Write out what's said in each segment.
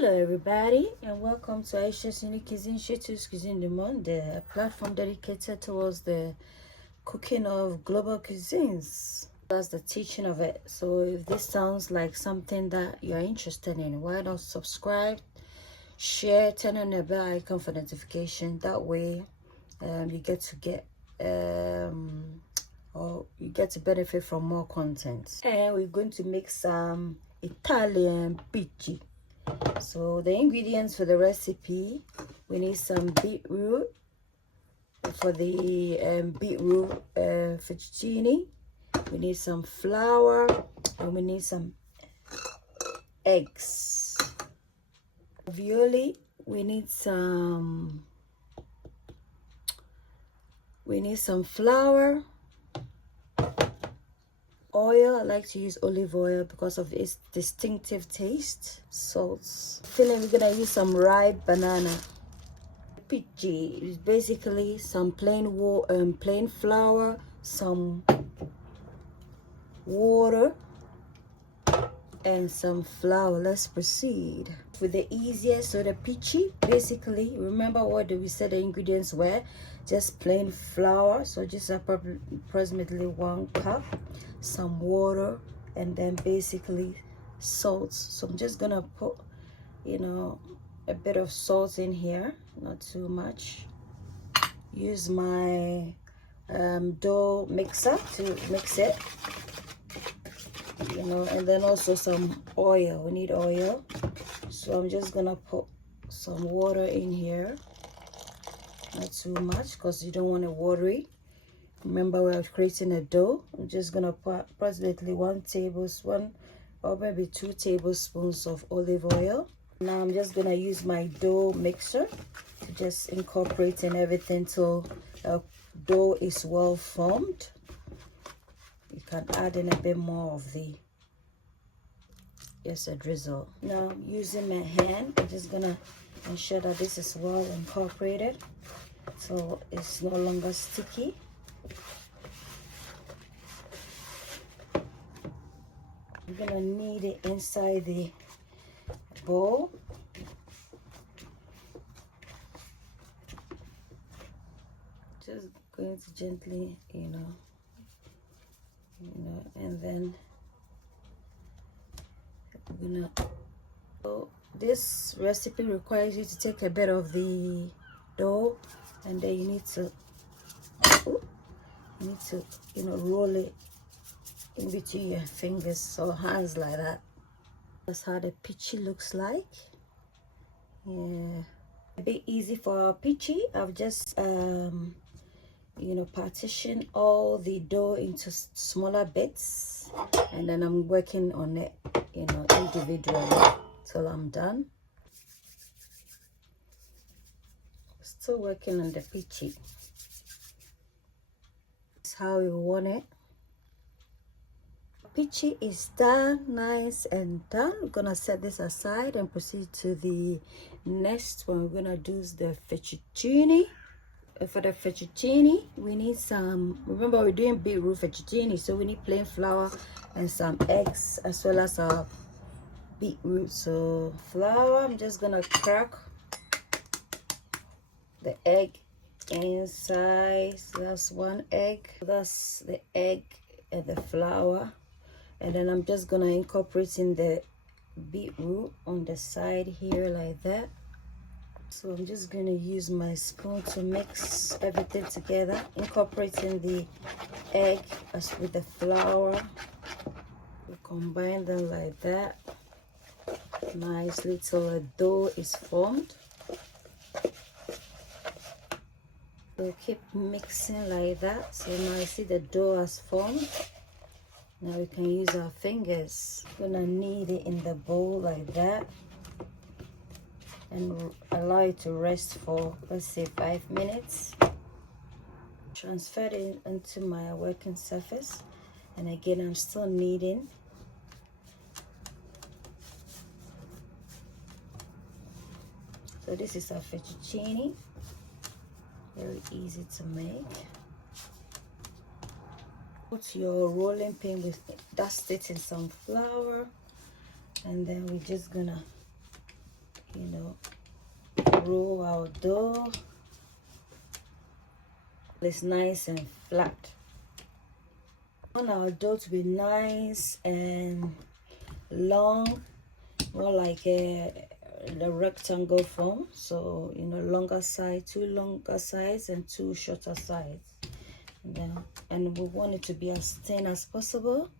Hello everybody and welcome to Ayesha's Unique Cuisine, Cuisine du Monde, the platform dedicated towards the cooking of global cuisines. That's the teaching of it. So if this sounds like something that you're interested in, why not subscribe, share, turn on the bell icon for notification. That way you get to benefit from more content. And we're going to make some Italian Pici. So the ingredients for the recipe: we need some beetroot for the beetroot fettuccine, we need some flour, and we need some eggs. Ravioli, we need some flour, oil. I like to use olive oil because of its distinctive taste. Salt. Filling, we're gonna use some ripe banana. Pici is basically some plain flour, some water, and some flour. Let's proceed with the easiest. So the Pici, basically, remember what we said the ingredients were? Just plain flour, so just approximately 1 cup, some water, and then basically salt. So I'm just gonna put a bit of salt in here, not too much. Use my dough mixer to mix it, and then also some oil. We need oil, so I'm just gonna put some water in here, not too much because you don't want it watery. Remember, we're creating a dough. I'm just gonna put approximately 1 tablespoon or maybe 2 tablespoons of olive oil. Now I'm just gonna use my dough mixer to just incorporate in everything till the dough is well formed. You can add in a bit more of a drizzle. Now I'm using my hand. I'm just gonna ensure that this is well incorporated so it's no longer sticky. I'm gonna knead it inside the bowl. Just going to gently, and then I'm gonna. So this recipe requires you to take a bit of the dough, and then you need to roll it in between your fingers or hands like that. That's how the Pici looks like. Yeah, a bit easy for our Pici. I've just partition all the dough into smaller bits, and then I'm working on it individually till I'm done. Still working on the Pici. That's how we want it. Pici is done, nice and done. We're gonna set this aside and proceed to the next one. We're gonna do the fettuccine. For the fettuccine, we need some, remember we're doing beetroot fettuccine, so we need plain flour and some eggs as well as our beetroot. So flour, I'm just gonna crack the egg inside. So that's 1 egg. That's the egg and the flour. And then I'm just gonna incorporate in the beetroot on the side here like that. So I'm just gonna use my spoon to mix everything together, incorporating the egg as with the flour. We combine them like that nicely till the dough is formed. So keep mixing like that. So now you see the dough has formed. Now we can use our fingers. I'm gonna knead it in the bowl like that and allow it to rest for, let's say, 5 minutes. Transfer it into my working surface, and again I'm still kneading. So this is our fettuccine, very easy to make. Put your rolling pin with dust it in some flour, and then we're just gonna you know, roll our dough. It's nice and flat. We want our dough to be nice and long, more like the rectangle form. So, you know, longer side, 2 longer sides and 2 shorter sides. And we want it to be as thin as possible.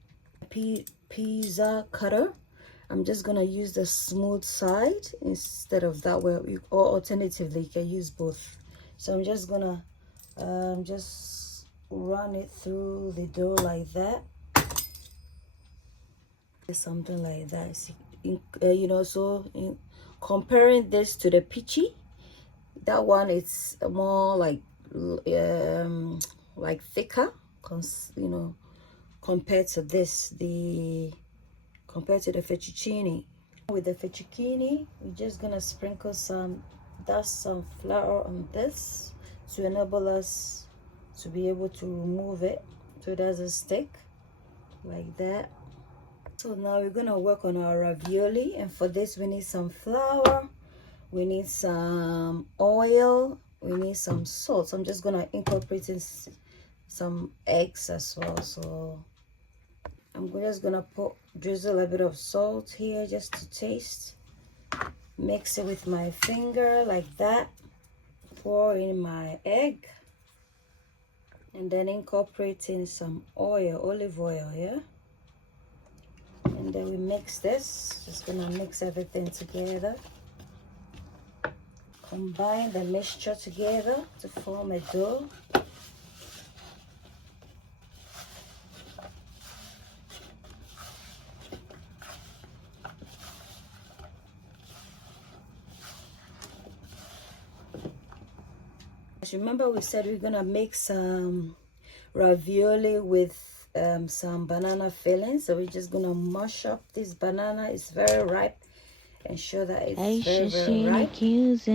Pizza cutter, I'm just gonna use the smooth side instead of that way, or alternatively you can use both. So I'm just gonna just run it through the dough like that, something like that. You know, so comparing this to the Pici, that one it's more like thicker, you know, compared to this, compared to the fettuccine. With the fettuccine, we're just gonna sprinkle some flour on this to enable us to be able to remove it so it doesn't stick like that. So now we're gonna work on our ravioli, and for this we need some flour, we need some oil, we need some salt. So I'm just gonna incorporate in some eggs as well. So I'm just gonna drizzle a bit of salt here just to taste. Mix it with my finger like that. Pour in my egg, and then incorporate in some oil, olive oil here. And then we mix this. Just gonna mix everything together. Combine the mixture together to form a dough. Remember we said we're gonna make some ravioli with some banana filling, so we're just gonna mash up this banana. It's very ripe, ensure that it's very ripe. If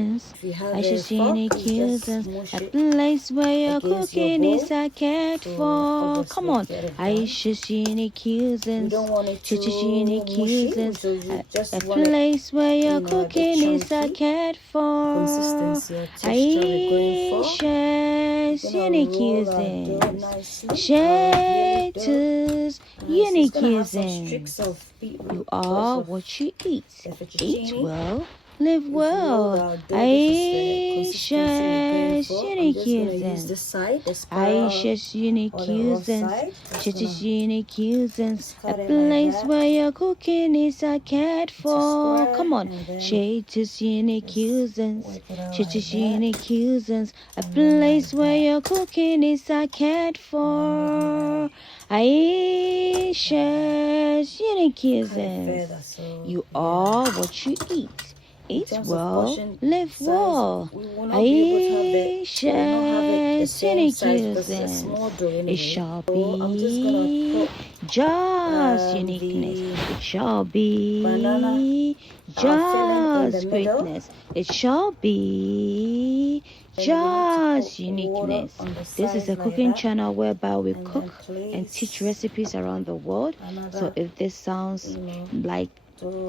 you have a fork, you just mush it place where your against your cooking bowl. is a cat for. Come on, Ayesha we don't want it too mushy, so you just a want place where your a bit cooking is a chunky cat for. consistency or texture we're going for. Ayesha's unique roll our dough users. nicely. Shatters unique users. You are what you eat. Eat well, live well. Ayesha's unique users. Ayesha's unique users. Chichi's unique users. A place where your cooking is a cat for. Come on. Shatters unique users. Chichi's unique users. A place where your cooking is a cat for. Ayesha's unique users. You are what you eat. Eat well, live well. Ayesha's unique users. It shall be just uniqueness. It shall be just greatness. It shall be just uniqueness. This is a cooking channel whereby we cook and teach recipes around the world. So if this sounds like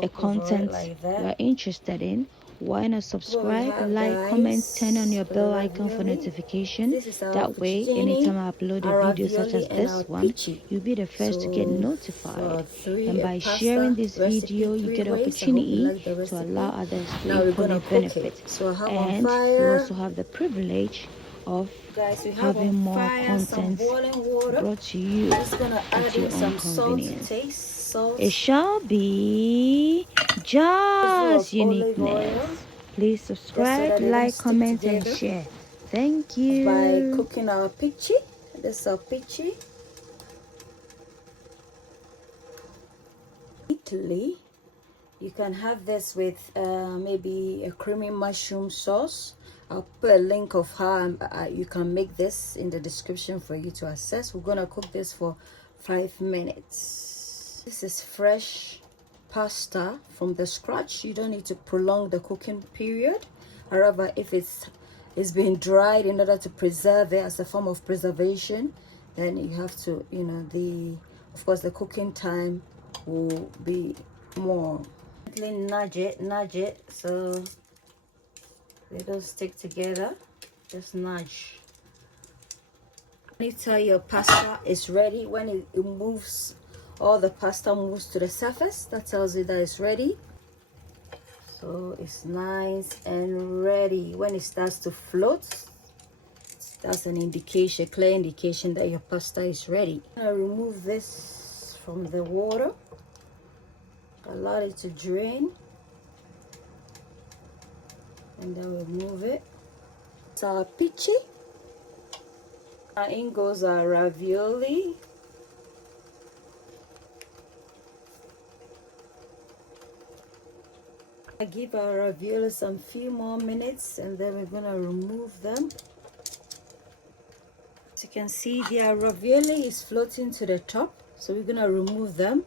a content you are interested in, why not subscribe, like, comment, turn on your bell icon for notification. That way, anytime I upload a video such as this one, you'll be the first to get notified. And by sharing this video, you get an opportunity to allow others to equally benefit. And you also have the privilege of having more content brought to you at your own convenience. It shall be just uniqueness. Please subscribe, like, comment, and share. Thank you. By cooking our Pici. This is our Pici. Italy, you can have this with maybe a creamy mushroom sauce. I'll put a link of how you can make this in the description for you to access. We're gonna cook this for 5 minutes. This is fresh pasta from the scratch. You don't need to prolong the cooking period. However, if it's been dried in order to preserve it as a form of preservation, then you have to, you know, of course the cooking time will be more. gently nudge it so they don't stick together. Just nudge. When you tell your pasta is ready, when it moves, all the pasta moves to the surface, that tells you that it's ready. So it's nice and ready. When it starts to float, that's an indication, clear indication that your pasta is ready. I'm gonna remove this from the water, allow it to drain, and then remove it. It's our pici. In goes our ravioli. I give our ravioli some few more minutes, and then we're gonna remove them. As you can see, the ravioli is floating to the top, so we're gonna remove them.